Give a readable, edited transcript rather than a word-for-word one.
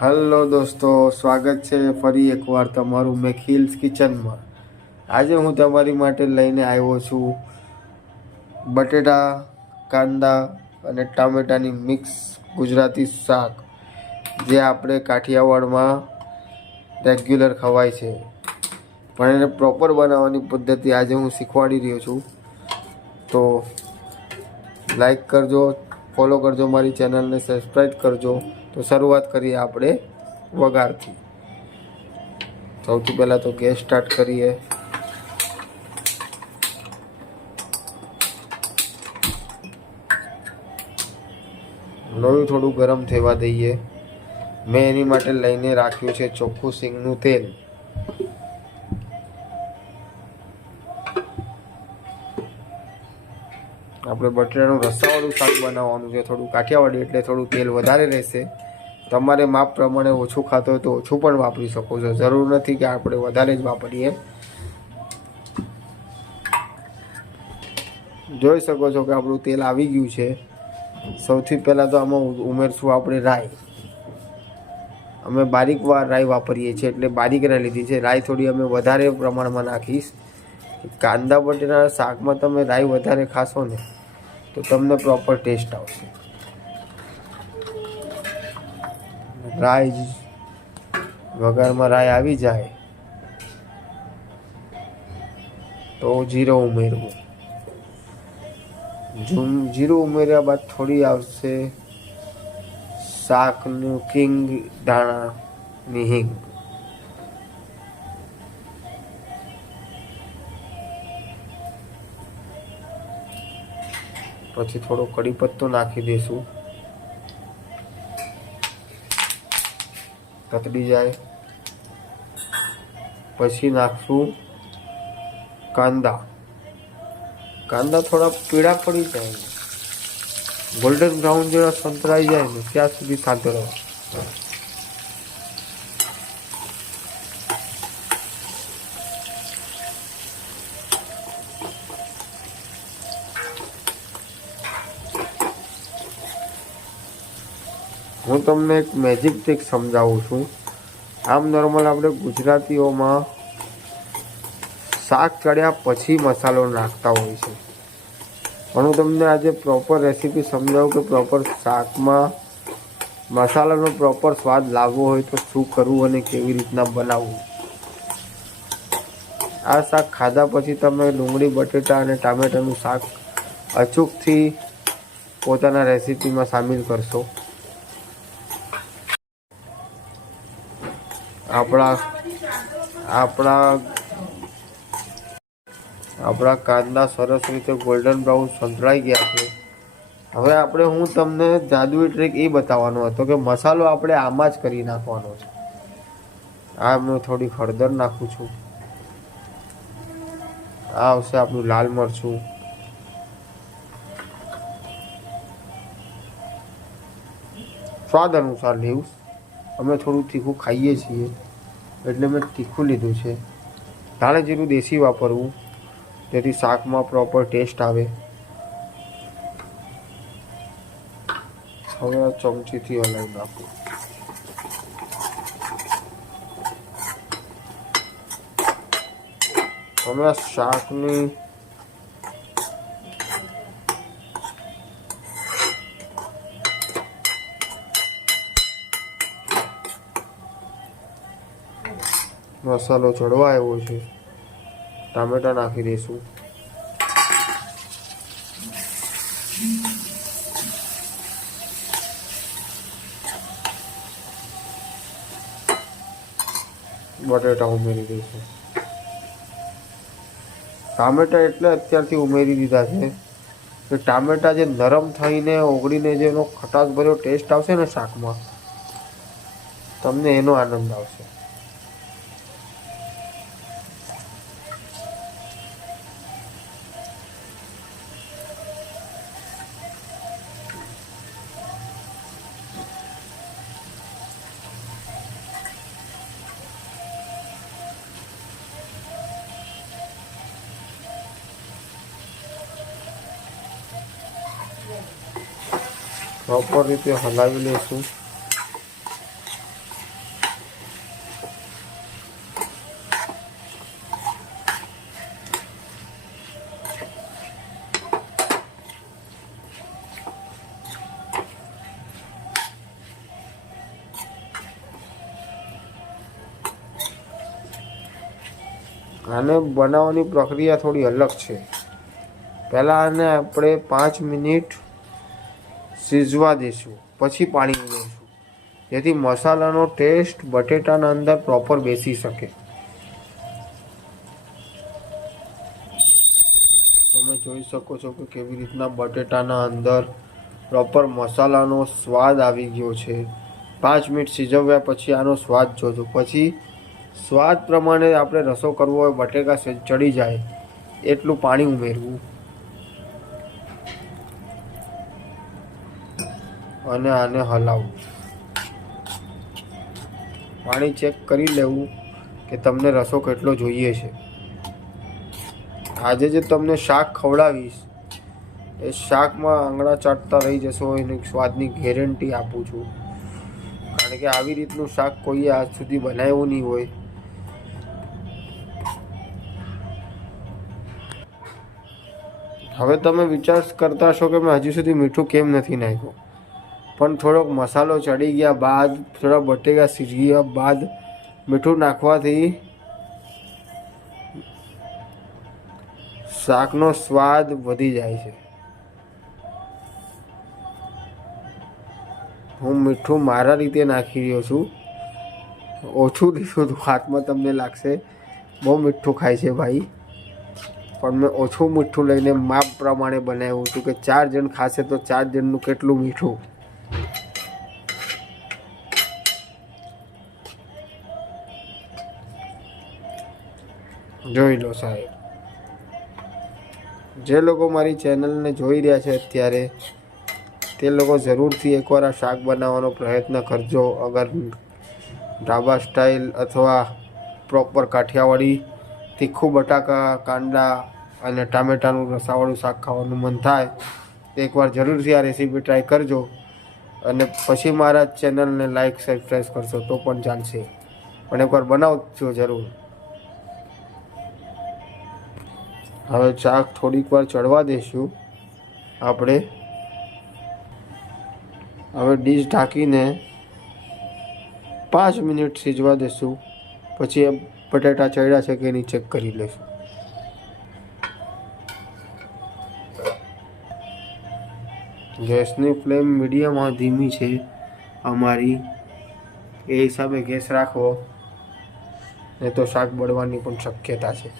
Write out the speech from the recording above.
Hello દોસ્તો, સ્વાગત છે ફરી એકવાર તમારું મેખિલ્સ કિચનમાં। આજે હું તમારી માટે લઈને આવ્યો છું બટેટા, કાંદા અને ટામેટાની મિક્સ ગુજરાતી શાક, જે આપણે કાઠિયાવાડમાં રેગ્યુલર ખવાય છે, પણ એને પ્રોપર બનાવવાની પદ્ધતિ આજે હું શીખવાડી રહ્યો છું। તો લાઈક કરજો, ફોલો કરજો, મારી ચેનલને સબસ્ક્રાઈબ કરજો। તો શરૂઆત કરીએ આપણે વઘારથી। સૌથી પહેલાં તો ગેસ સ્ટાર્ટ કરીએ। લોહી થોડું ગરમ થવા દઈએ। મેં એની માટે લઈને રાખ્યું છે ચોખ્ખું સિંગનું તેલ। આપણે બટેટાનું રસાવાળું શાક બનાવવાનું છે, થોડું કાઠિયાવાડી એટલે થોડું તેલ વધારે રહેશે। તમારે માપ પ્રમાણે ઓછું ખાતો હોય તો ઓછું પણ વાપરી શકો છો, જરૂર નથી કે આપણે વધારે જ વાપરીએ। જોઈ શકો છો કે આપણું તેલ આવી ગયું છે। સૌથી પહેલાં તો આમાં ઉમેરશું આપણે રાઈ। અમે બારીક રાઈ વાપરીએ છીએ એટલે બારીક રાઈ લીધી છે। રાઈ થોડી અમે વધારે પ્રમાણમાં નાખીશ। કાંદા બટેટાના શાકમાં તમે રાઈ વધારે ખાશો ને તો તમને પ્રોપર ટેસ્ટ આવશે। રાઈ વઘારમાં રાઈ આવી જાય તો જીરું ઉમેરવું। જીરું ઉમેર્યા બાદ થોડી આવશે શાકનું કિંગ દાણાની હિંગ। પછી થોડો કડી પત્તો નાખી દઈશું, તતડી જાય પછી નાખશું કાંદા। કાંદા થોડા પીળા પડી જાય ને, ગોલ્ડન બ્રાઉન જેવા સંતરાઈ જાય ને ત્યાં સુધી સાંતળો। હું તમને એક મેજિક ટ્રીક સમજાવું છું। આમ નોર્મલ આપણે ગુજરાતીઓમાં શાક ચડ્યા પછી મસાલો નાખતા હોય છે, પણ હું તમને આજે પ્રોપર રેસીપી સમજાવું કે પ્રોપર શાકમાં મસાલાનો પ્રોપર સ્વાદ લાવવો હોય તો શું કરવું અને કેવી રીતના બનાવવું। આ શાક ખાધા પછી તમે ડુંગળી, બટેટા અને ટામેટાનું શાક અચૂકથી પોતાના રેસીપીમાં સામેલ કરશો। આપણા કાંદા સરસ રીતે ગોલ્ડન બ્રાઉન સંતળાઈ ગયા છે। હવે હું તમને જાદુઈ ટ્રીક એ બતાવવાનો હતો કે મસાલો આપણે આમાં જ કરી નાખવાનો છે। આ હું થોડી હળદર નાખું છું। આ આવશે આપણું લાલ મરચું, સ્વાદ અનુસાર લેવું। અમે થોડું તીખું ખાઈએ છીએ એટલે મેં તીખું લીધું છે। ધાણા જીરું દેશી વાપરવું જેથી શાકમાં પ્રોપર ટેસ્ટ આવે। હવે આ ચમચીથી હલાવી નાખું। હવે આ શાકની મસાલો ચડવા આવ્યો છે, ટામેટા નાખી દઈશું। બટેટા ઉમેરી દઈશું। ટામેટા એટલે અત્યારથી ઉમેરી દીધા છે કે ટામેટા જે નરમ થઈને ઓગળીને જે એનો ખટાશભર્યો ટેસ્ટ આવશે ને શાકમાં, તમને એનો આનંદ આવશે। પ્રોપર રીતે હલાવી લઈશું। આને બનાવવાની પ્રક્રિયા થોડી અલગ છે. પહેલાં આને આપણે 5 મિનિટ સિઝવા દઈશું, પછી પાણી ઉમેરીશું, જેથી મસાલાનો ટેસ્ટ બટેટાના અંદર પ્રોપર બેસી શકે. તમે જોઈ શકો છો કે કેવી રીતના બટેટાના અંદર પ્રોપર મસાલાનો સ્વાદ આવી ગયો છે. 5 મિનિટ સિઝવ્યા પછી આનો સ્વાદ જોજો. પછી સ્વાદ પ્રમાણે આપણે રસો કરવો હોય, બટેકા ચડી જાય એટલું પાણી ઉમેરવું અને આને હલાવવું. પાણી ચેક કરી લેવું કે તમને રસો કેટલો જોઈએ છે. આજે જે તમને શાક ખવડાવીશ એ શાકમાં આંગળા ચાટતા રહી જશો એની સ્વાદની ગેરંટી આપું છું. કારણ કે આવી રીતનું શાક કોઈએ આજ સુધી બનાવ્યું નહીં હોય. હવે તમે વિચાર કરતા હશો કે મેં હજી સુધી મીઠું કેમ નથી નાખ્યું, પણ થોડોક મસાલો ચડી ગયા બાદ, થોડા બટેકા સીજી ગયા બાદ મીઠું નાખવાથી શાકનો સ્વાદ વધી જાય છે. હું મીઠું મારા રીતે નાખી રહ્યો છું. ઓછું લીધું તો હાથમાં તમને લાગશે બહુ મીઠું ખાય છે ભાઈ, પણ મેં ઓછું મીઠું લઈને માપ પ્રમાણે બનાવ્યું હતું કે 4 જણ ખાશે તો 4 જણનું કેટલું મીઠું. જોઈ લો સાહેબ. જે લોકો મારી ચેનલને જોઈ રહ્યા છે અત્યારે, તે લોકો જરૂરથી એકવાર આ શાક બનાવવાનો પ્રયત્ન કરજો. અગર ઢાબા સ્ટાઇલ અથવા પ્રોપર કાઠિયાવાડી તીખું બટાકા, કાંદા અને ટામેટાનું રસાવાળું શાક ખાવાનું મન થાય તો એકવાર જરૂરથી આ રેસીપી ટ્રાય કરજો. અને પછી મારા ચેનલને લાઈક સબસ્ક્રાઈબ કરશો તો પણ ચાલશે, પણ એકવાર બનાવજો જરૂર. હવે શાક થોડીક વાર ચડવા દઈશું આપણે. હવે ડીશ ઢાંકીને 5 મિનિટ સિઝવા દઈશું, પછી એ બટાટા ચડ્યા છે કે એની ચેક કરી લઈશું. ગેસની ફ્લેમ મીડિયમ ધીમી છે અમારી, એ હિસાબે ગેસ રાખવો, નહીં તો શાક બળવાની પણ શક્યતા છે.